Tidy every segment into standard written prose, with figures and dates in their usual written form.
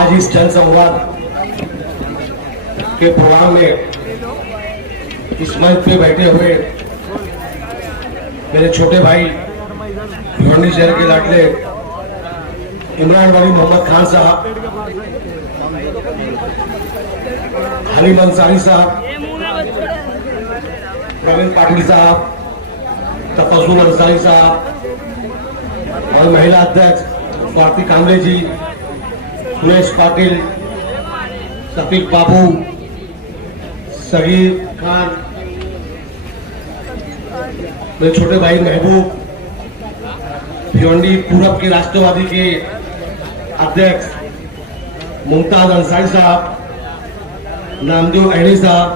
आज इस जनसंवाद के प्रोग्राम में इस मंच पे बैठे हुए मेरे छोटे भाई भिवंडी शहर के लाडले इमरान वली मोहम्मद खान साहब, हलीम अंसारी साहब, प्रवीण पाटिल साहब, तफजुल अंसारी साहब और महिला अध्यक्ष स्वाति कांबले जी, सुरेश पाटिल, सफीक बाबू, सगीर खान, मेरे छोटे भाई महबूब, भिवंडी पूरब के राष्ट्रवादी के अध्यक्ष मुमताज अंसारी साहब, नामदेव अहनी साहब,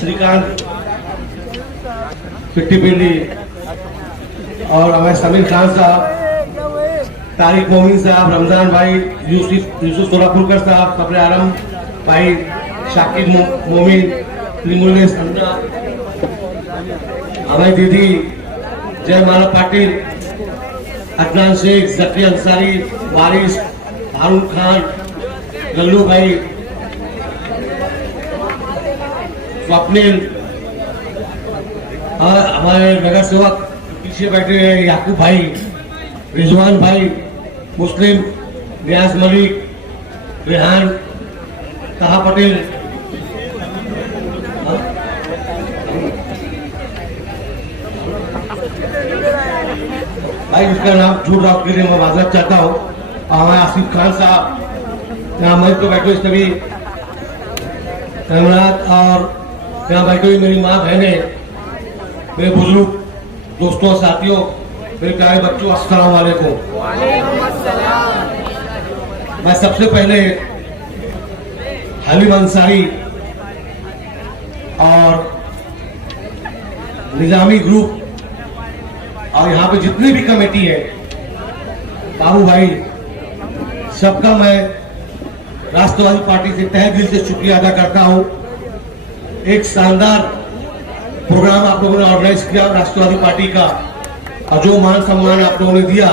श्रीकांत पिट्टी पिंडी और हमारे समीर खान साहब, तारिक मोमिन साहब, रमजान भाई, यूसुफ सोलापुरकर साहब, सफर आलम भाई, शाकिब मोमिन, लिमुल्ले संधा, हमारी दीदी जयमाला पाटिल, अदनान शेख, जकी अंसारी, वारिस, हारून खान, गल्लू भाई, स्वप्निल और हमारे नगर सेवक पीछे बैठे हैं याकूब भाई, रिजवान भाई, मुस्लिम, रियाज मलिक, रेहान, ताहा पटेल, भाई उसका नाम छूट रहा उसके लिए मैं माजरत चाहता हूँ। हमारे आसिफ खान साहब यहाँ मंच पे बैठे सभी कैमरात और यहाँ बैठे हुई मेरी माँ बहने, मेरे बुजुर्ग दोस्तों साथियों, मेरे प्यारे बच्चों, अस्सलाम वालेकुम। मैं सबसे पहले हलीम अंसारी और निजामी ग्रुप और यहाँ पे जितनी भी कमेटी है, बाबू भाई, सबका मैं राष्ट्रवादी पार्टी से तहे दिल से शुक्रिया अदा करता हूँ। एक शानदार प्रोग्राम आप लोगों ने ऑर्गेनाइज किया राष्ट्रवादी पार्टी का, और जो मान सम्मान आप लोगों ने दिया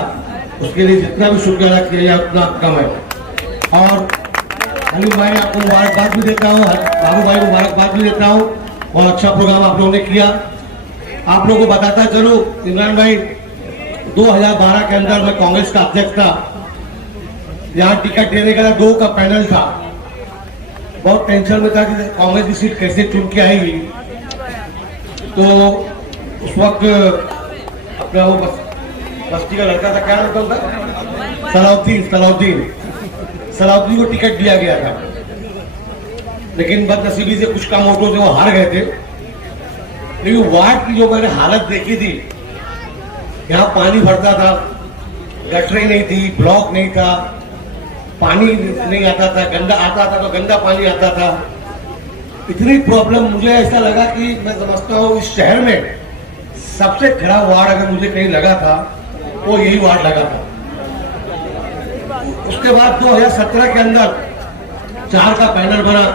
उसके लिए जितना भी शुक्रिया अदा किया जाए उतना कम है। और हलीम भाई आपको मुबारकबाद भी देता हूँ, बाबू भाई मुबारकबाद भी देता हूँ, और अच्छा प्रोग्राम आप लोगों ने किया। आप लोगों को बताता चलो, इमरान भाई 2012 के अंदर मैं कांग्रेस का अध्यक्ष था, यहाँ टिकट देने का 2 का पैनल था, बहुत टेंशन में था कि कांग्रेस की सीट कैसे चुन के आएगी। तो उस वक्त अपना वो बस्ती का लड़का था, क्या नाम था उनका, सलाउद्दीन को टिकट दिया गया था, लेकिन बदनसीबी से कुछ काम वोटों से वो हार गए थे। लेकिन वार्ड की जो मैंने हालत देखी थी, यहाँ पानी भरता था, गटरें नहीं थी, ब्लॉक नहीं था, पानी नहीं आता था, गंदा आता था तो गंदा पानी आता था, इतनी प्रॉब्लम। मुझे ऐसा लगा कि मैं समझता हूँ इस शहर में सबसे खराब वार्ड अगर मुझे कहीं लगा था वो यही वार्ड लगा था। उसके बाद 2017 के अंदर 4 का पैनल बना।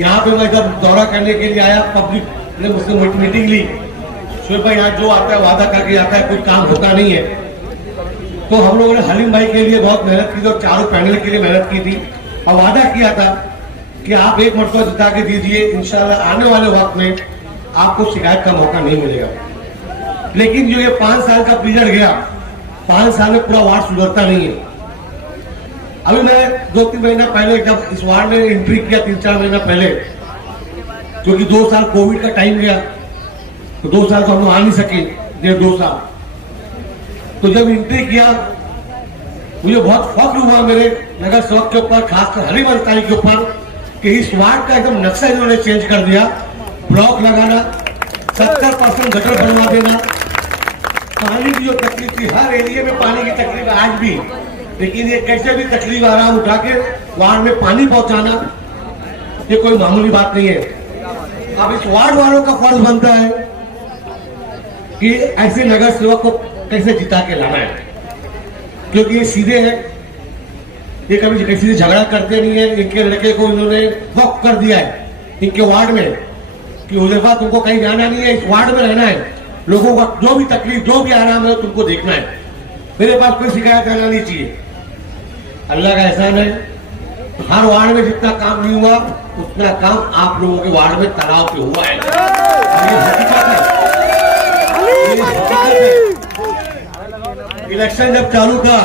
यहाँ पे मैं जब दौरा करने के लिए आया, पब्लिक ने मुझसे मीटिंग ली, शुभ भाई यहाँ जो आता है वादा करके आता है, कुछ काम होता नहीं है। तो हम लोगों ने हलीम भाई के लिए बहुत मेहनत की थी और 4 पैनल के लिए मेहनत की थी, और वादा किया था कि आप एक मरतबा जिता के दीजिए, इंशाल्लाह आने वाले वक्त में आपको शिकायत का मौका नहीं मिलेगा। लेकिन जो ये 5 साल का पीरियड गया, 5 साल में पूरा वार्ड सुधरता नहीं है। अभी मैं 2-3 महीना पहले जब इस वार्ड में एंट्री किया, 3-4 महीना पहले, क्योंकि 2 साल कोविड का टाइम गया, तो 2 साल तो हम लोग आ नहीं सके, 1.5-2 साल। तो जब एंट्री किया मुझे बहुत फख्र हुआ मेरे नगर सेवक के ऊपर, खासकर हलीम अंसारी के ऊपर, कि इस वार्ड का एकदम नक्शा इन्होंने चेंज कर दिया। ब्लॉक लगाना, 70% गटर बनवा देना, पानी की जो तकलीफ थी, हर एरिया में पानी की तकलीफ है आज भी, लेकिन ये कैसे भी तकलीफ आराम उठा के वार्ड में पानी पहुंचाना, ये कोई मामूली बात नहीं है। अब इस वार्ड वालों का फर्ज बनता है कि ऐसे नगर सेवक को कैसे जिता के लाना है, क्योंकि ये सीधे हैं, ये कभी किसी से झगड़ा करते नहीं है। इनके लड़के को इन्होंने वक्त कर दिया है इनके वार्ड में कि उधर तुमको कहीं जाना नहीं है, इस वार्ड में रहना है, लोगों का जो भी तकलीफ, जो भी आराम है तुमको देखना है, मेरे पास कोई शिकायत आना नहीं चाहिए। अल्लाह का एहसान है, हर वार्ड में जितना काम नहीं हुआ उतना काम आप लोगों के वार्ड में तालाब पे हुआ है। ये हकीकत है। ये हकीकत है। इलेक्शन जब चालू था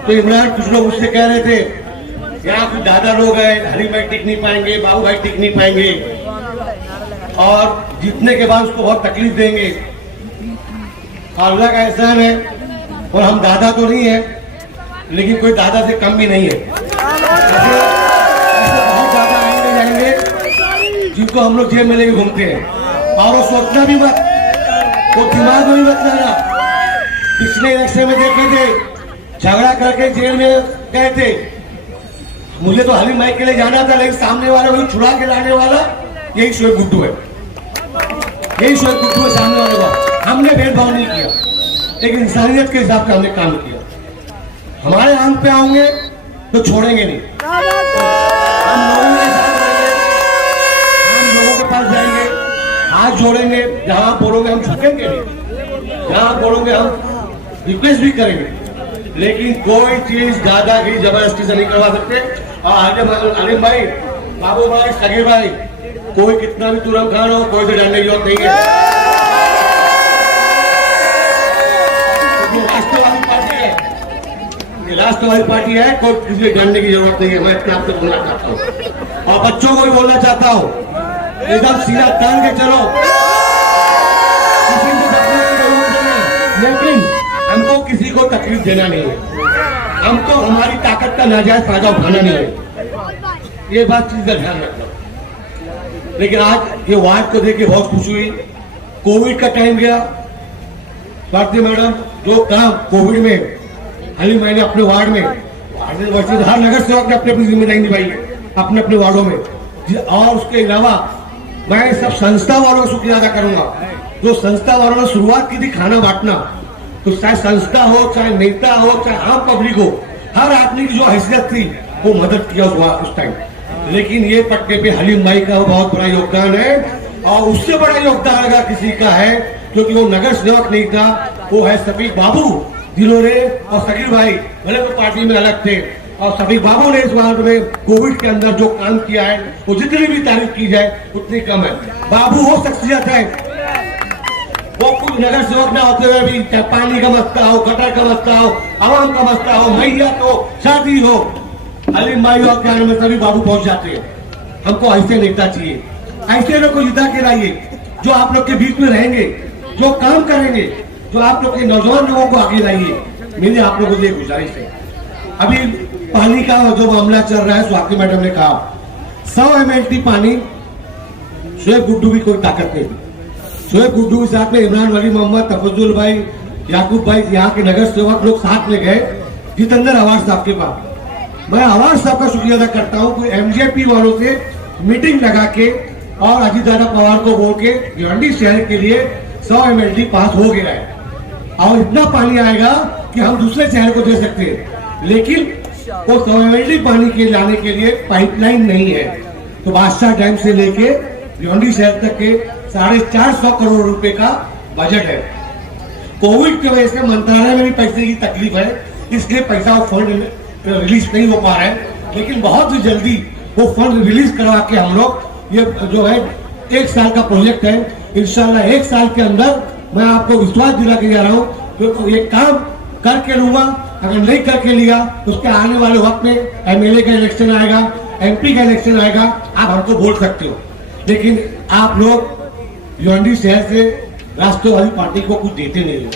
तो इमरान, कुछ लोग मुझसे कह रहे थे यहाँ कुछ दादा लोग हैं, हरी भाई टिक नहीं पाएंगे, बाबू भाई टिक नहीं पाएंगे और जीतने के बाद उसको बहुत तकलीफ देंगे। अल्लाह का एहसान है, और हम दादा तो नहीं है लेकिन कोई दादा से कम भी नहीं है। ऐसे बहुत ज्यादा आएंगे जाएंगे जिनको हम लोग जेल में लेके घूमते हैं, और वो सोचना भी मत, वो दिमाग में भी मत लाना। पिछले इलेक्शन में देखे थे, झगड़ा करके जेल में गए थे। मुझे तो हलीम भाई के लिए जाना था, लेकिन सामने वाला वही छुड़ा के लाने वाला यही शोएब गुड्डू है, यही शोएब गुड्डू है सामने वाले का। हमने भेदभाव नहीं किया, लेकिन इंसानियत के हिसाब से हमने काम किया। हमारे आंग पे आओगे तो छोड़ेंगे नहीं, हम लोगों के पास जाएंगे, हाथ जोड़ेंगे, जहां बोलोगे हम झुकेंगे नहीं, जहां बोलोगे हम रिक्वेस्ट भी करेंगे, लेकिन कोई चीज दादागिरी जबरदस्ती से नहीं करवा सकते। और आगे अलीम भाई, बाबू भाई, सगीर भाई, कोई कितना भी तुरंत खान हो, कोई से डरने की जरूरत नहीं है। राष्ट्रवादी पार्टी है, ये राष्ट्रवादी पार्टी है, कोई किसी से डरने की जरूरत नहीं है। मैं अपने आप से बोलना चाहता हूँ और बच्चों को भी बोलना चाहता हूँ, एकदम सीधा तान के चलो, किसी को डरने की जरूरत नहीं, लेकिन हमको किसी को तकलीफ देना नहीं है, हमको हमारी ताकत का नाजायज फायदा उठाना नहीं है। ये बात चीज का ध्यान रखना। लेकिन आज ये वार्ड को देख के बहुत खुशी हुई। कोविड का टाइम गया, भारती मैडम जो काम कोविड में हलीम भाई ने अपने वार्ड में वैसे हर नगर सेवक ने अपनी अपनी जिम्मेदारी निभाई है अपने अपने वार्डों में। और उसके अलावा मैं सब संस्था वालों का शुक्रिया अदा करूंगा, जो संस्था वालों ने शुरुआत की थी खाना बांटना। तो चाहे संस्था हो, चाहे नेता हो, चाहे आम पब्लिक हो, हर आदमी की जो हैसियत थी वो मदद किया उस टाइम। लेकिन ये पट्टे पे हलीम भाई का बहुत बड़ा योगदान है, और उससे बड़ा योगदान अगर किसी का है, क्योंकि वो नगर सेवक नहीं था, वो है सफीक बाबू, जिन्होंने, और सगीर भाई भले तो पार्टी में अलग थे, और सफीक बाबू ने इस वार्ड में कोविड के अंदर जो काम किया है वो जितनी भी तारीफ की जाए उतनी कम है। बाबू वो शख्सियत है, वो कुछ नगर सेवक ना होते हुए भी, चाहे पानी का मसला हो, गटर का मसला हो, आवाम का मसला हो, मैयत हो, शादी हो, हलीम भाई और क्या में सभी बाबू पहुंच जाते हैं। हमको ऐसे नेता चाहिए, ऐसे लोग को जिता के लाइए जो आप लोग के बीच में रहेंगे, जो काम करेंगे, जो आप लोग के नौजवान लोगों को आगे लाइए। मेरी आप लोगों से गुजारिश है, अभी पानी का जो मामला चल रहा है, स्वाति मैडम ने कहा 100 ml पानी, शोएब गुड्डू की कोई ताकत नहीं थी। शोएब गुड्डू के साथ में इमरान वली मोहम्मद, तफजुल भाई, याकूब भाई, यहाँ के नगर सेवक लोग साथ में गए जितेंद्र अवार्ड साहब के पास। मैं अवार्ड साहब का शुक्रिया अदा करता हूँ कि एमजेपी वालों से मीटिंग लगा के और अजीत दादा पवार को बोल के भिवंडी शहर के लिए 100 ml पास हो गया है, और इतना पानी आएगा कि हम दूसरे शहर को दे सकते हैं। लेकिन वो 100 ml पानी के लाने के लिए पाइपलाइन नहीं है। तो बादशाह डैम से लेके भिवंडी शहर तक के 450 करोड़ रुपए का बजट है। कोविड की वजह से मंत्रालय में भी पैसे की तकलीफ है, इसलिए पैसा वो फंड रिलीज नहीं हो पा रहा है, लेकिन बहुत ही जल्दी वो फंड रिलीज करवा के हम लोग, ये जो है 1 साल का प्रोजेक्ट है, इंशाल्लाह 1 साल के अंदर मैं आपको विश्वास दिला के जा रहा हूँ, तो ये काम करके लूंगा। अगर नहीं करके लिया तो उसके आने वाले वक्त में एमएलए का इलेक्शन आएगा, एमपी का इलेक्शन आएगा, आप हमको बोल सकते हो, लेकिन आप लोग भिवंडी शहर से राष्ट्रवादी पार्टी को कुछ देते नहीं हो।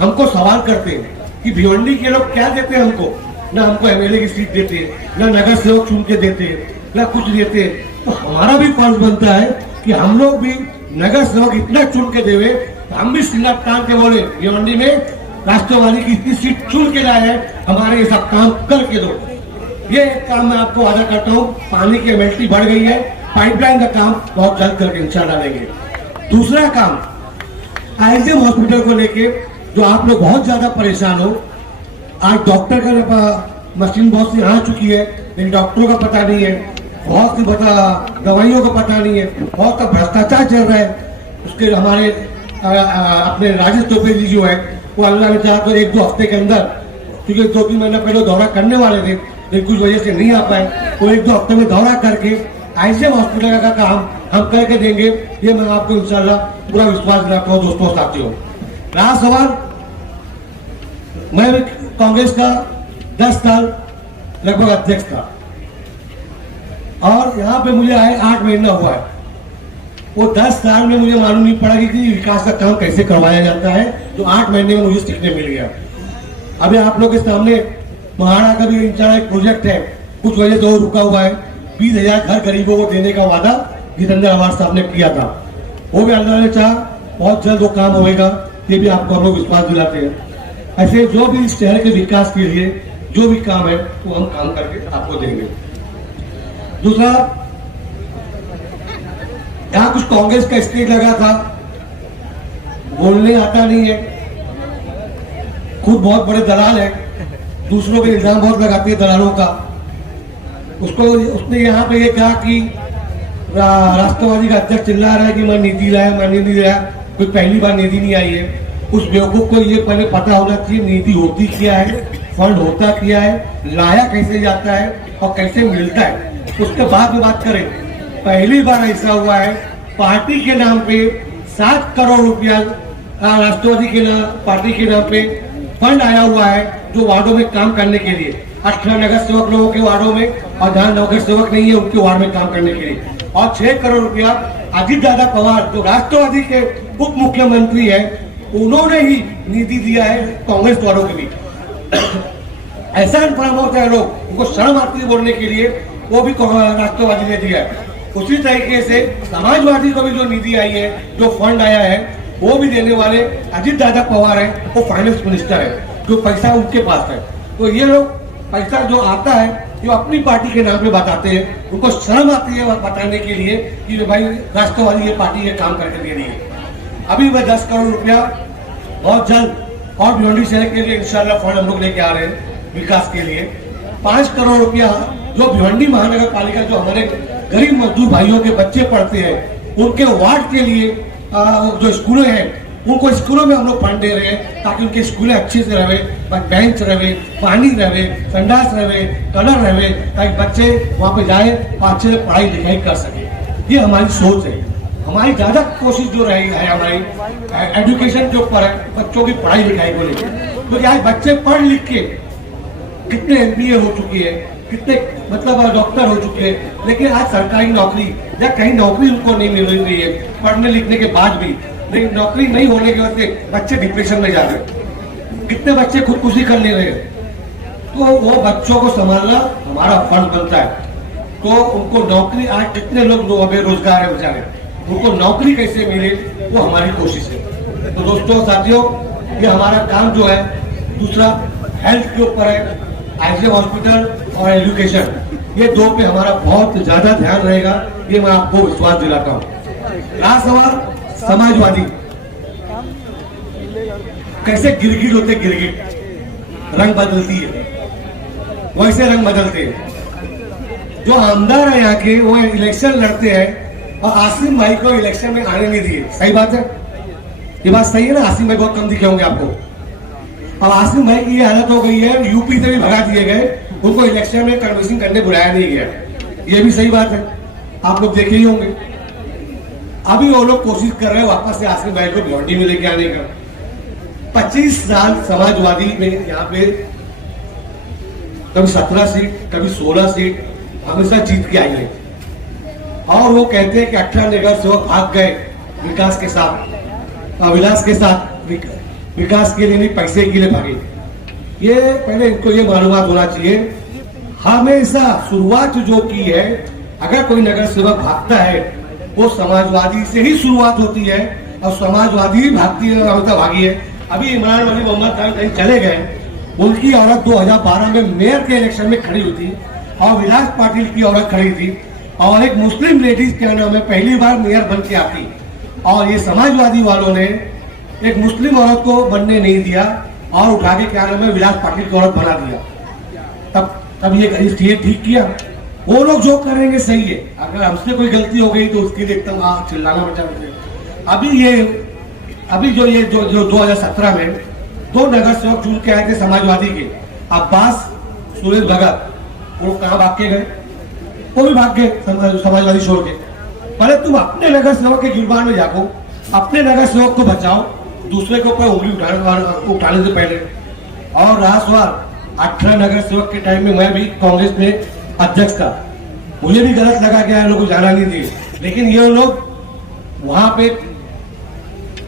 हमको सवाल करते हैं कि भिवंडी के लोग क्या देते हैं हमको, ना हमको एमएलए की सीट देते, ना नगर सेवक चुन के देते, ना कुछ देते। तो हमारा भी फर्ज बनता है कि हम लोग भी नगर सेवक इतना चुन के देवे, तो हम भी सिंगा टांग के बोले भिवंडी में राष्ट्रवादी की इतनी सीट चुन के लाए हैं, हमारे ये सब काम करके दो। ये एक काम मैं आपको वादा करता हूँ। पानी की एमएलटी बढ़ गई है, पाइपलाइन का काम बहुत जल्द करके इंशाल्लाह लेंगे। दूसरा काम, आईजीएम हॉस्पिटल को लेके जो आप लोग बहुत ज्यादा परेशान हो, आज डॉक्टर का मशीन बहुत सी आ चुकी है, लेकिन डॉक्टरों का पता नहीं है, बहुत सी दवाइयों का पता नहीं है, बहुत का भ्रष्टाचार चल रहा है। उसके हमारे अपने राजेश टोपे जी जो है, वो अल्लाह ने चाहा तो 1-2 हफ्ते के अंदर क्योंकि 2-3 महीना पहले दौरा करने वाले थे लेकिन कुछ वजह से नहीं आ पाए, तो 1-2 हफ्ते में दौरा करके आईजीएम हॉस्पिटल का काम हम करके देंगे, ये मैं आपको इंशाल्लाह पूरा विश्वास दिलाता हूँ। दोस्तों साथियों, रहा सवाल, मैं भी कांग्रेस का 10 साल लगभग अध्यक्ष था और यहाँ पे मुझे आए 8 महीना हुआ है। वो 10 साल में मुझे मालूम नहीं पड़ा कि विकास का काम कैसे करवाया जाता है, जो 8 महीने में मुझे सीखने मिल गया। अभी आप लोग के सामने महाड़ा का भी इंशाल्लाह एक प्रोजेक्ट है, कुछ वजह से वो रुका हुआ है। 20,000 घर गरीबों को देने का वादा जितेंद्र आवास साहब ने किया था, वो भी अल्लाह ने चाहा बहुत जल्द वो काम होगा, ये भी आपको हम लोग विश्वास दिलाते हैं। ऐसे जो भी इस शहर के विकास के लिए जो भी काम है वो हम काम करके आपको देंगे। दूसरा, यहाँ कुछ कांग्रेस का स्टेज लगा था, बोलने आता नहीं है, खुद बहुत बड़े दलाल है, दूसरों पे इल्जाम बहुत लगाते हैं दलालों का। उसने यहाँ पे ये कहा कि राष्ट्रवादी का अध्यक्ष चिल्ला रहा है कि मैं नीति लाया, मैं नीति लाया, कोई पहली बार नीति नहीं आई है। उस बेवकूफ को ये पहले पता होना चाहिए नीति होती क्या है, फंड होता क्या है, लाया कैसे जाता है और कैसे मिलता है, उसके बाद में बात करें। पहली बार ऐसा हुआ है, पार्टी के नाम पे 7 करोड़ रुपया राष्ट्रवादी के नाम, पार्टी के नाम पे फंड आया हुआ है, जो वार्डों में काम करने के लिए 18 नगर सेवक लोगों के वार्डों में, और जहाँ नगर सेवक नहीं है उनके वार्ड में काम करने के लिए, और 6 करोड़ रुपया अजीत दादा पवार जो राष्ट्रवादी के उप मुख्यमंत्री है, उन्होंने ही निधि दिया है कांग्रेस वालों के लिए। ऐसा परामर्श है, लोग उनको शर्म आती है बोलने के लिए, वो भी राष्ट्रवादी ने दिया है। उसी तरीके से समाजवादी को भी जो निधि आई है, जो फंड आया है, वो भी देने वाले अजीत दादा पवार है, वो फाइनेंस मिनिस्टर है, जो पैसा उनके पास है। तो ये लोग पैसा जो आता है जो अपनी पार्टी के नाम पे बताते हैं, उनको शर्म आती है बताने के लिए कि भाई राष्ट्रवादी ये पार्टी ये काम करके दे रही है। अभी वह 10 करोड़ रुपया बहुत जल्द और भिवंडी शहर के लिए इंशाल्लाह फंड हम लोग लेके आ रहे हैं विकास के लिए। 5 करोड़ रुपया जो भिवंडी महानगर पालिका जो हमारे गरीब मजदूर भाइयों के बच्चे पढ़ते हैं, उनके वार्ड के लिए जो स्कूलें हैं, उनको स्कूलों में हम लोग फंड दे रहे हैं ताकि उनके स्कूलें अच्छे से रहे, बेंच रहे, पानी रहे, संडास रहे, कलर रहे, ताकि बच्चे वहाँ पे जाए और अच्छे से पढ़ाई लिखाई कर सके। ये हमारी सोच है। हमारी ज्यादा कोशिश जो रही है हमारी एजुकेशन के ऊपर है, बच्चों की पढ़ाई लिखाई को लेकर, क्योंकि आज बच्चे पढ़ लिख के कितने MBA हो चुकी है, कितने मतलब डॉक्टर हो चुके हैं, लेकिन आज सरकारी नौकरी या कहीं नौकरी उनको नहीं मिल रही है पढ़ने लिखने के बाद भी। लेकिन नौकरी नहीं होने की वजह से बच्चे डिप्रेशन में जा रहे हैं, कितने बच्चे खुदकुशी कर ले रहे हैं। तो वो बच्चों को संभालना हमारा फर्ज बनता है। तो उनको नौकरी, आज कितने लोग बेरोजगार है बेचारे, उनको नौकरी कैसे मिले, वो हमारी कोशिश है। तो दोस्तों साथियों, ये हमारा काम जो है दूसरा हेल्थ के ऊपर है, आईजीएम हॉस्पिटल और एजुकेशन, ये 2 पे हमारा बहुत ज्यादा ध्यान रहेगा, ये मैं आपको विश्वास दिलाता हूँ। रहा सवाल समाजवादी, कैसे गिरगिट होते, गिरगिट रंग बदलती है, वैसे रंग बदलते हैं। जो आमदार है यहाँ के, वो इलेक्शन लड़ते हैं और आसिम भाई को इलेक्शन में आने नहीं दिए। सही बात है, ये बात सही है ना? आसिम भाई बहुत कम दिखे होंगे आपको। अब आसिम भाई की ये हालत हो गई है, यूपी से भी भगा दिए गए, उनको इलेक्शन में कन्विंसिंग करने बुलाया नहीं गया। ये भी सही बात है, आप लोग देखे ही होंगे। अभी वो लोग कोशिश कर रहे हैं वापस से आसिम भाई को भिवंडी में लेके आने का। 25 साल समाजवादी में यहाँ पे कभी 17 सीट, कभी 16 सीट हमेशा जीत के आई है, और वो कहते हैं कि 18 नगर सेवक भाग गए विकास के साथ, अविलास के साथ, विकास के लिए नहीं पैसे के लिए भागे। ये पहले इनको ये मालूमात होना चाहिए। हमेशा शुरुआत जो की है, अगर कोई नगर सेवक भागता है वो समाजवादी से ही शुरुआत होती है, और समाजवादी ही भागती है, भागी है। अभी इमरान वली मोहम्मद खान कहीं चले गए, उनकी औरत 2012 में मेयर के इलेक्शन में खड़ी हुई थी, और विलास पाटिल की औरत खड़ी थी, और एक मुस्लिम लेडीज के नाम में पहली बार मेयर बन के आती, और ये समाजवादी वालों ने एक मुस्लिम औरत को बनने नहीं दिया और उठा के क्या नाम है विलास पाटिल की औरत बना दिया। तब ये ठीक किया। वो लोग जो करेंगे सही है, अगर हमसे कोई गलती हो गई तो उसके लिए एकदम चिल्लाना बचा। अभी जो 2017 में 2 नगर सेवक चुन के आए थे समाजवादी के, अब्बास सुरेश भगत वो कहाँ भाग के गए? वो भी भाग गए समाजवादी छोड़ के। पहले तुम अपने नगर सेवक के गिरबान में जाको, अपने नगर सेवक को बचाओ, दूसरे के ऊपर उंगली उठाने से पहले। और रहा सवाल 18 नगर सेवक के टाइम में मैं भी कांग्रेस में अध्यक्ष था, मुझे भी गलत लगा कि लोगों को जाना नहीं दिए, लेकिन ये लोग वहां पे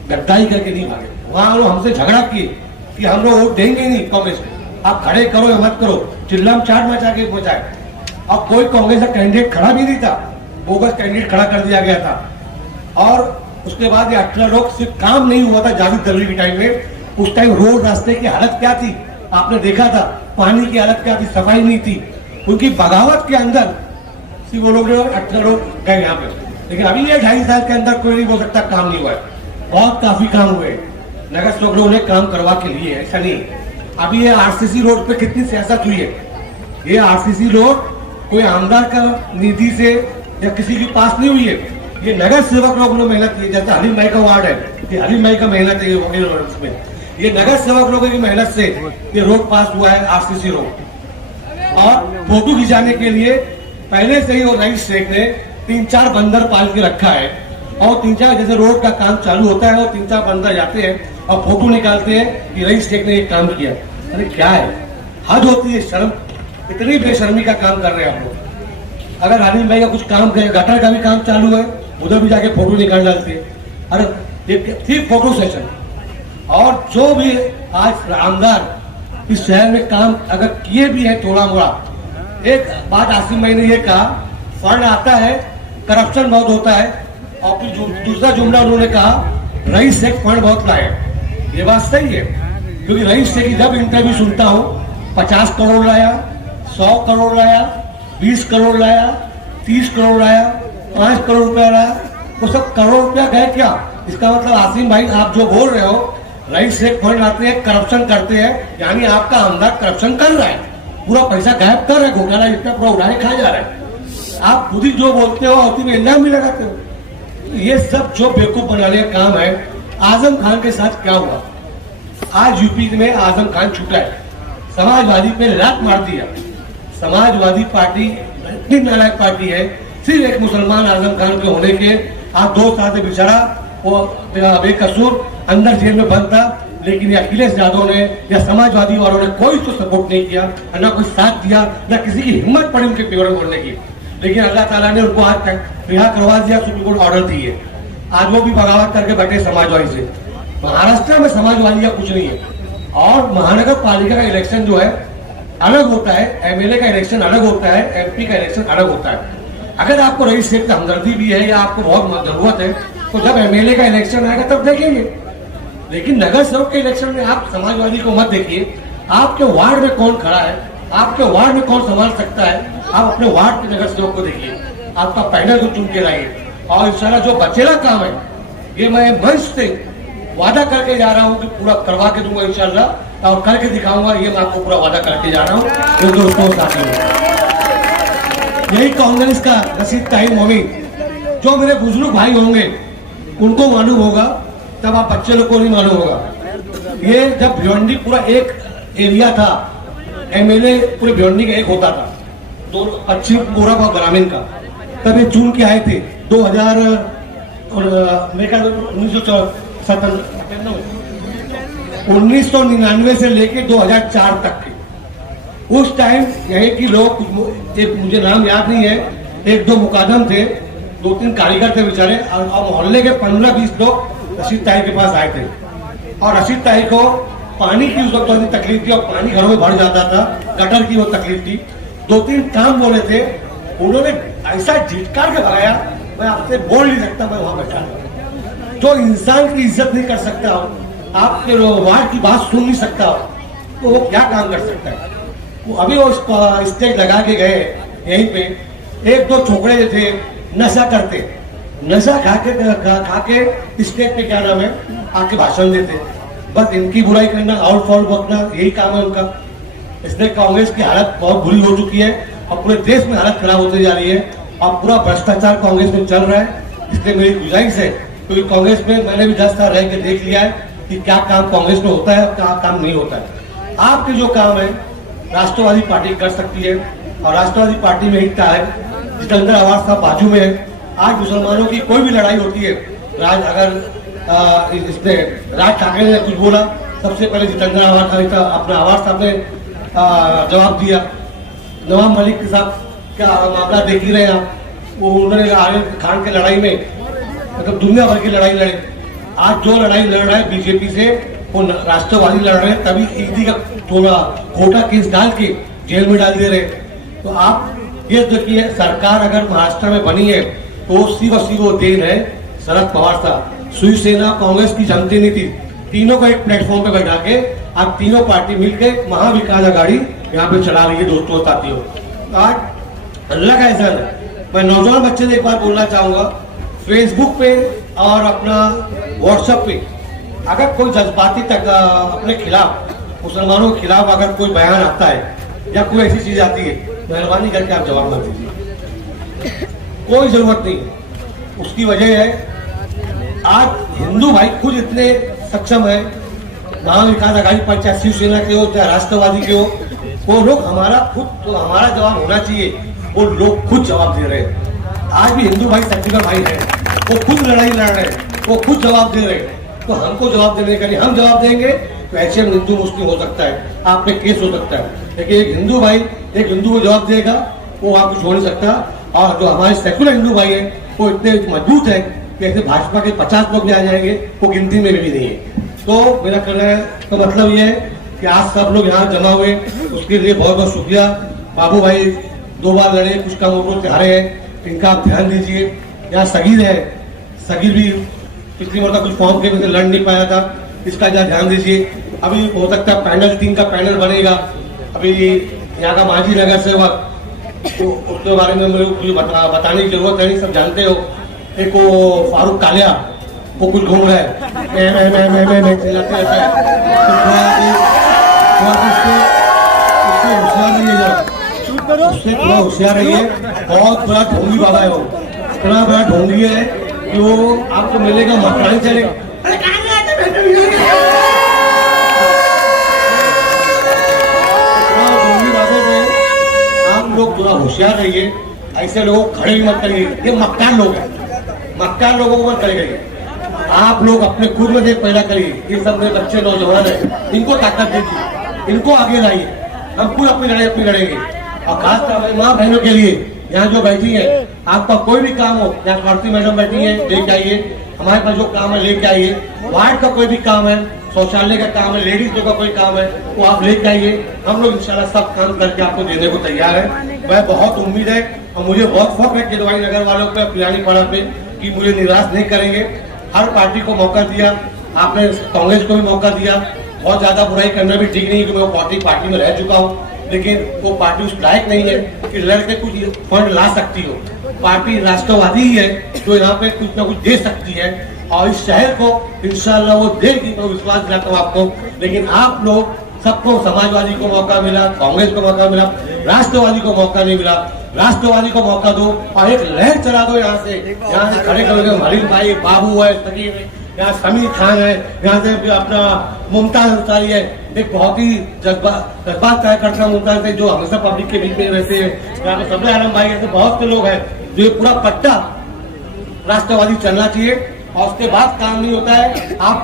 गद्दारी करके नहीं भागे। वहां लोग हमसे झगड़ा किए कि हम लोग वोट देंगे नहीं कांग्रेस को, आप खड़े करो या मत करो, चिल्लाम चाट मचा के पहुंचाए। अब कोई कांग्रेस का कैंडिडेट खड़ा भी नहीं था, बोगस कैंडिडेट खड़ा कर दिया गया था। और उसके बाद ये 18 लोग, सिर्फ काम नहीं हुआ था जावेद दलवी के टाइम में, उस टाइम रोड रास्ते की हालत क्या थी आपने देखा था, पानी की हालत क्या थी, सफाई नहीं थी। उनकी बगावत के अंदर सिर्फ वो लोग 18 लोग गए यहाँ पे, लेकिन अभी ये 2.5 साल के अंदर कोई नहीं बोल सकता काम नहीं हुआ है। बहुत काफी काम हुए, नगर सेवक लोगों ने काम करवा के लिए, ऐसा नहीं। अभी ये आरसीसी रोड पे कितनी सियासत हुई है। ये आरसीसी रोड कोई आमदार का निधि से या किसी के पास नहीं हुई है, ये नगर सेवक लोगों ने मेहनत की। जैसे हलीम भाई का वार्ड है, ये हलीम भाई का मेहनत है इसमें, ये नगर सेवक लोगों की मेहनत से ये रोड पास हुआ है आरसीसी रोड। और फोटो खिंचाने के लिए पहले से ही वो रईस शेख ने 3-4 बंदर पाल के रखा है, और 3-4 जैसे रोड का काम चालू होता है और 3-4 बंदर जाते हैं और फोटो निकालते हैं कि रईस शेख ने ये काम किया। अरे क्या है, हद होती है, शर्म, इतनी बेशर्मी का काम कर रहे हैं आप लोग। अगर हलीम भाई का कुछ काम करे, गटर का भी काम चालू है, उधर भी जाके फोटो निकाल डालते हैं। अरे सिर्फ फोटो सेशन। और जो भी आज आमदार इस शहर में काम अगर किए भी है थोड़ा मोड़ा, एक बात आसिम भाई ने ये कहा, फंड आता है, करप्शन बहुत होता है, और फिर दूसरा जुमला उन्होंने कहा रईस शेख फंड बहुत लाए। ये बात सही है, क्योंकि रईस शेख की जब इंटरव्यू सुनता हूँ 50 करोड़ लाया, 100 करोड़ लाया, 20 करोड़ लाया, 30 करोड़ लाया, 5 करोड़ रुपया लाया, वो सब करोड़ रुपया गए क्या? इसका मतलब आसिम भाई आप जो बोल रहे हो रईस शेख फंड लाते हैं, करप्शन करते हैं, यानी आपका आमदार करप्शन कर रहा है, पूरा पैसा गायब कर रहा है, घोटाला इतना पूरा उड़ाए खा जा रहा है। आप खुद ही जो बोलते हो होती में इल्जाम भी लगाते हो। ये सब जो बेवकूफ बनाने का काम है। आजम खान के साथ क्या हुआ? आज यूपी में आजम खान छूटा है, समाजवादी पे लात मार दिया। समाजवादी पार्टी इतनी नालायक पार्टी है, सिर्फ एक मुसलमान आजम खान के होने के आज 2 साल से बेचारा वो बेकसूर अंदर जेल में बंद था, लेकिन अखिलेश यादव ने या समाजवादी वालों ने कोई तो सपोर्ट नहीं किया, ना कोई साथ दिया, ना किसी की हिम्मत पड़ी उनके फेवर में बोलने की। लेकिन अल्लाह ताला ने उनको आज तक रिहा करवा दिया, सुप्रीम कोर्ट ऑर्डर दिए। आज वो भी बगावत करके बैठे समाजवादी से। महाराष्ट्र में समाजवादी का कुछ नहीं है। और महानगर पालिका का इलेक्शन जो है अलग होता है, एमएलए का इलेक्शन अलग होता है, एमपी का इलेक्शन अलग होता है। अगर आपको रईस शेख का हमदर्दी भी है या आपको बहुत जरूरत है, तो जब एमएलए का इलेक्शन आएगा तब देखेंगे। लेकिन नगर सेवक के इलेक्शन में आप समाजवादी को मत देखिए। आपके वार्ड में कौन खड़ा है, आपके वार्ड में कौन संभाल सकता है, आप अपने वार्ड के नगर सेवक को देखिए, आपका पैनल को चुन के लाइए। और इंशाल्लाह जो बचेला काम है, ये मैं मंच से वादा करके जा रहा हूँ कि पूरा करवा के दूंगा इंशाल्लाह, और करके दिखाऊंगा। ये मैं आपको पूरा वादा करके जा रहा हूँ। दोस्तों साथियों, यही कांग्रेस का रशीद ताहिर मोमीन, जो मेरे बुजुर्ग भाई होंगे उनको मालूम होगा, तब आप बच्चे लोग को नहीं मालूम होगा। ये जब भिवंडी पूरा एक एरिया था, एमएलए पूरे भिवंडी का एक होता था, दो पश्चिम पूरब और ग्रामीण का, तब ये चुन के आए थे 1999 से लेके 2004 तक के। उस टाइम यही कि लोग, एक मुझे नाम याद नहीं है, 1-2 मुकादम थे, 2-3 कारीगर थे बेचारे, और मोहल्ले के 15-20 लोग रशीद ताहिर के पास आए थे। और रशीद ताहिर को पानी की उस वक्त तकलीफ थी, और पानी घरों में भर जाता था, गटर की वो तकलीफ थी। 2-3 काम बोले थे, उन्होंने ऐसा झिटकार के भगाया, मैं आपसे बोल नहीं सकता। मैं वहां बैठा जो इंसान की इज्जत नहीं कर सकता, आपके वार्ड की बात सुन नहीं सकता, तो वो क्या काम कर सकता है? वो अभी वो स्टेज लगा के गए, यहीं पे 1-2 छोकरे जो थे नशा करते, नशा खा के स्टेज पे क्या नाम है आके भाषण देते, बस इनकी बुराई करना, आउट फॉल बकना, यही काम है उनका। इसलिए कांग्रेस की हालत बहुत बुरी हो चुकी है, और पूरे देश में हालत खराब होती जा रही है, और पूरा भ्रष्टाचार कांग्रेस में चल रहा है। इसलिए मेरी गुजारिश है, क्योंकि कांग्रेस में मैंने भी 10 साल रह के देख लिया है कि क्या काम कांग्रेस में होता है और क्या काम नहीं होता है। आपके जो काम है राष्ट्रवादी पार्टी कर सकती है, और राष्ट्रवादी पार्टी में एकता है। जितेंद्र आवाज साहब बाजू में है। आज मुसलमानों की कोई भी लड़ाई होती है, इसमें राज ठाकरे ने कुछ बोला, सबसे पहले जितेंद्र आवाज अपना आवाज साहब ने जवाब दिया। नवाब मलिक के साथ क्या मामला देख ही रहे हैं आप, वो उन्होंने आरिफ खान के लड़ाई में मतलब दुनिया भर की लड़ाई लड़े। आज जो लड़ाई लड़ रहा है बीजेपी से, वो राष्ट्रवादी लड़ रहे हैं, तभी ईडी का थोड़ा खोटा केस डाल के जेल में डाल दे रहे। तो आप ये देखिए, सरकार अगर महाराष्ट्र में बनी है तो सिर्फ और सिर्फ वो देन है शरद पवार साहब। शिवसेना कांग्रेस की जमती नहीं थी, तीनों को एक प्लेटफॉर्म पे बैठा के आप तीनों पार्टी मिलकर महाविकास आघाड़ी यहाँ पे चला रही है। दोस्तों साथियों, आज अल्लाह का एहसान है। मैं नौजवान बच्चे से एक बार बोलना चाहूंगा, फेसबुक पे और अपना व्हाट्सएप पे अगर कोई जज्बाती तक अपने खिलाफ, मुसलमानों के खिलाफ अगर कोई बयान आता है या कोई ऐसी चीज आती है, मेहरबानी करके आप जवाब मत दीजिए, कोई जरूरत नहीं है। उसकी वजह है आज हिंदू भाई खुद इतने सक्षम है, महाविकास आघाड़ी पर चाहे शिवसेना के हो चाहे राष्ट्रवादी के हो, वो लोग हमारा खुद तो हमारा जवाब होना चाहिए, वो लोग खुद जवाब दे रहे हैं। आज भी हिंदू भाई सेक्युलर भाई है, वो खुद लड़ाई लड़ रहे हैं, वो खुद जवाब दे रहे हैं। तो हमको जवाब देने का नहीं, हम जवाब देंगे तो ऐसे हिंदू मुस्लिम हो सकता है, आप पे केस हो सकता है, लेकिन एक हिंदू भाई एक हिंदू को जवाब देगा वो आप कुछ हो नहीं सकता। और जो हमारे सेक्युलर हिंदू भाई है वो इतने मजबूत है कि ऐसे भाजपा के 50 लोग भी आ जाएंगे, वो गिनती में भी नहीं है। तो मेरा कहना का मतलब ये है कि आज सब लोग यहाँ जमा हुए, उसके लिए बहुत बहुत शुक्रिया। बाबू भाई 2 बार लड़े, कुछ कम वोटों से हारे हैं, इनका आप ध्यान दीजिए। यहाँ सगीर है, सगीर भी पिछली बार कुछ फॉर्म के वजह से लड़ नहीं पाया था, इसका ध्यान दीजिए। अभी हो सकता है पैनल 3 का पैनल बनेगा, अभी यहाँ का मांझी नगर सेवक, तो उसके बारे में मेरे को बताने की जरूरत है नहीं, सब जानते हो। एक वो फारूक कालिया, वो कुछ घूम रहा है, मैं चिल्लाते रहता है, उससे थोड़ा होशियार रहिए। बहुत बड़ा ढोंगी बाबा है वो, इतना बड़ा ढोंगी है कि वो आपको मिलेगा मकान चलेगा। आप लोग थोड़ा होशियार रहिए, ऐसे लोगों को खड़े भी मत करिए, ये मक्कार लोग हैं, मक्कार लोगों को मत करिए। आप लोग अपने खुद में देख पैदा करिए, ये सब मेरे बच्चे नौजवान है, इनको ताकत दीजिए, इनको आगे लाइए, हम खुद अपनी लड़ाई अपनी लड़ेंगे। और खासकर हमारी माँ बहनों के लिए यहाँ जो बैठी है, आपका कोई भी काम हो, यहाँ भारती मैडम बैठी है, लेके आइए, हमारे पास जो काम है लेके आइए। वार्ड का कोई भी काम है, शौचालय का काम है, लेडीज का कोई काम है, वो आप लेके आइए, हम लोग इंशाल्लाह सब काम करके आपको देने को तैयार है। मैं बहुत उम्मीद है और मुझे बहुत फख्र है किदवाई नगर वालों पे, पिलानी पड़ा पे, कि मुझे निराश नहीं करेंगे। हर पार्टी को मौका दिया, आपने कांग्रेस को भी मौका दिया। बहुत ज्यादा बुराई करना भी ठीक नहीं, क्योंकि मैं पार्टी में रह चुका हूँ, लेकिन वो पार्टी उस लायक नहीं है कि लड़के कुछ फंड ला सकती हो। पार्टी राष्ट्रवादी ही है जो यहाँ पे कुछ ना कुछ दे सकती है, और इस शहर को इंशाल्लाह वो देगी, मैं विश्वास दिलाता हूँ आपको। लेकिन आप लोग सबको, समाजवादी को मौका मिला, कांग्रेस को मौका मिला, राष्ट्रवादी को मौका नहीं मिला। राष्ट्रवादी को मौका दो और एक लहर चला दो यहाँ से। यहाँ से खड़े खड़े मरीन भाई, बाबू है, सकीर है, यहाँ समीर खान है, यहाँ से अपना मुमताज अंसारी है, एक बहुत ही जज्बात कार्यकर्ता मुमताज है, जो हमेशा पब्लिक के बीच में रहते हैं। यहाँ पे सबले आलम भाई, ऐसे बहुत से लोग हैं जो पूरा पट्टा राष्ट्रवादी चलना चाहिए। और उसके बाद काम नहीं होता है, आप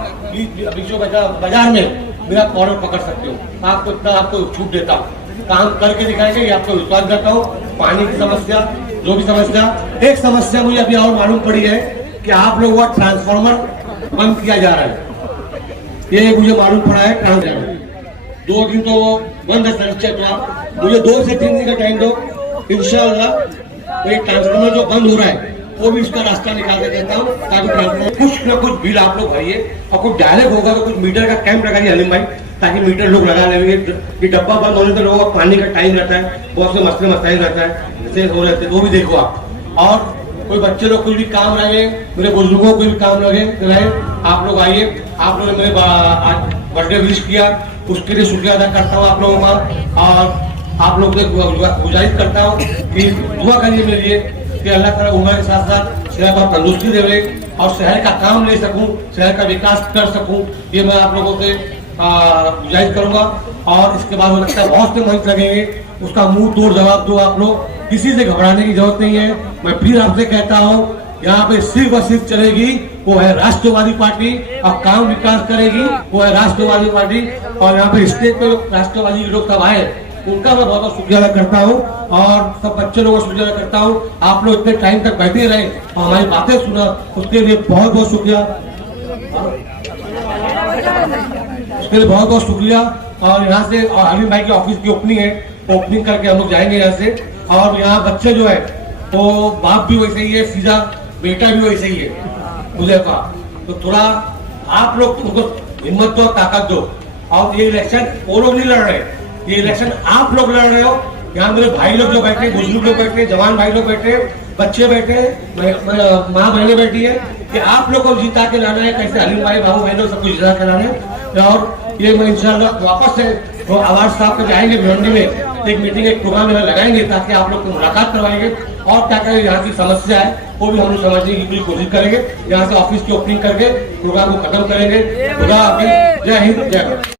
बीचों बाजार में मेरा कॉर्नर पकड़ सकते हो, आपको इतना आपको छूट देता हूँ, काम करके दिखाएंगे, ये आपको विश्वास देता हूँ। पानी की समस्या, जो भी समस्या, एक समस्या मुझे अभी और मालूम पड़ी है कि आप लोगों का ट्रांसफार्मर बंद किया जा रहा है, ये मुझे मालूम पड़ा है। ट्रांसफार्मर 2 दिन तो बंद है सर, तो आप मुझे 2 से 3 दिन का टाइम दो, इंशाल्लाह ये ट्रांसफार्मर जो बंद हो रहा है वो भी इसका रास्ता निकाल के देता हूँ, ताकि ट्रांसफार्मर कुछ ना कुछ बिल आप लोग भरिए, और कुछ डायरेक्ट होगा तो कुछ मीटर का कैंप लगाइए हलीम भाई, ताकि मीटर लोग लगा लेंगे। ये डब्बा बंद होने से लोगों का पानी का टाइम रहता है, बहुत से मसले मसाइल रहता है, जैसे हो रहते हैं, वो भी देखो आप। और कोई बच्चे लोग कोई भी काम लगे, मेरे बुजुर्गों को भी काम लगे रहे, आप लोग आइए। आप लोगों ने मेरे आज बर्थडे विश किया, उसके लिए शुक्रिया अदा करता हूँ आप लोगों का। और आप लोग से गुजारिश करता हूँ कि दुआ करिए मेरे लिए कि अल्लाह ताला उम्र के साथ साथ शहर को तंदुरुस्ती देवे और शहर का काम ले सकूं, शहर का विकास कर सकूं। ये मैं आप लोगों से गुजारिश करूंगा। और इसके बाद मुझे लगता है बहुत से मंच लगेंगे, उसका मुंह तोड़ जवाब दो आप लोग, किसी से घबराने की जरूरत नहीं है। मैं फिर आपसे कहता हूँ, यहाँ पे सिर्फ और सिर्फ चलेगी वो है राष्ट्रवादी पार्टी, और काम विकास करेगी वो है राष्ट्रवादी पार्टी। और यहाँ पे स्टेज पे राष्ट्रवादी लोग सब आए, उनका मैं बहुत बहुत शुक्रिया अदा करता हूँ, और सब बच्चे लोगों को शुक्रिया अदा करता हूँ। आप लोग इतने टाइम तक बैठे रहे और हमारी बातें सुना, उसके लिए बहुत बहुत शुक्रिया, उसके लिए बहुत बहुत शुक्रिया। और यहाँ से हलीम भाई के ऑफिस की ओपनिंग है, ओपनिंग करके हम लोग जाएंगे यहाँ से। और यहाँ बच्चे जो है वो बाप भी वैसे ही है, सीधा बेटा भी वैसे ही है मुझे का। तो थोड़ा आप लोग उनको हिम्मत दो, ताकत दो। और ये इलेक्शन वो लोग नहीं लड़ रहे, ये इलेक्शन आप लोग लड़ रहे हो। यहाँ मेरे भाई लोग जो बैठे, बुजुर्ग लोग बैठे, जवान भाई लोग बैठे, बच्चे बैठे, माँ बहने बैठी है, कि आप लोग को जीता के लाना है। कैसे हलीम भाई, बाबू भाई लोग सबको जीता के लाना है। और ये मैं इंशाल्लाह वापस से वो आवाज साहब के जाएंगे भिवंडी में, एक मीटिंग, एक प्रोग्राम में लगाएंगे, ताकि आप लोग को मुलाकात करवाएंगे और क्या क्या यहाँ की समस्या है वो भी हम लोग समझने की पूरी कोशिश करेंगे। यहाँ से ऑफिस की ओपनिंग करके प्रोग्राम को खत्म करेंगे। खुदा हाफिज़, जय हिंद, जय भारत।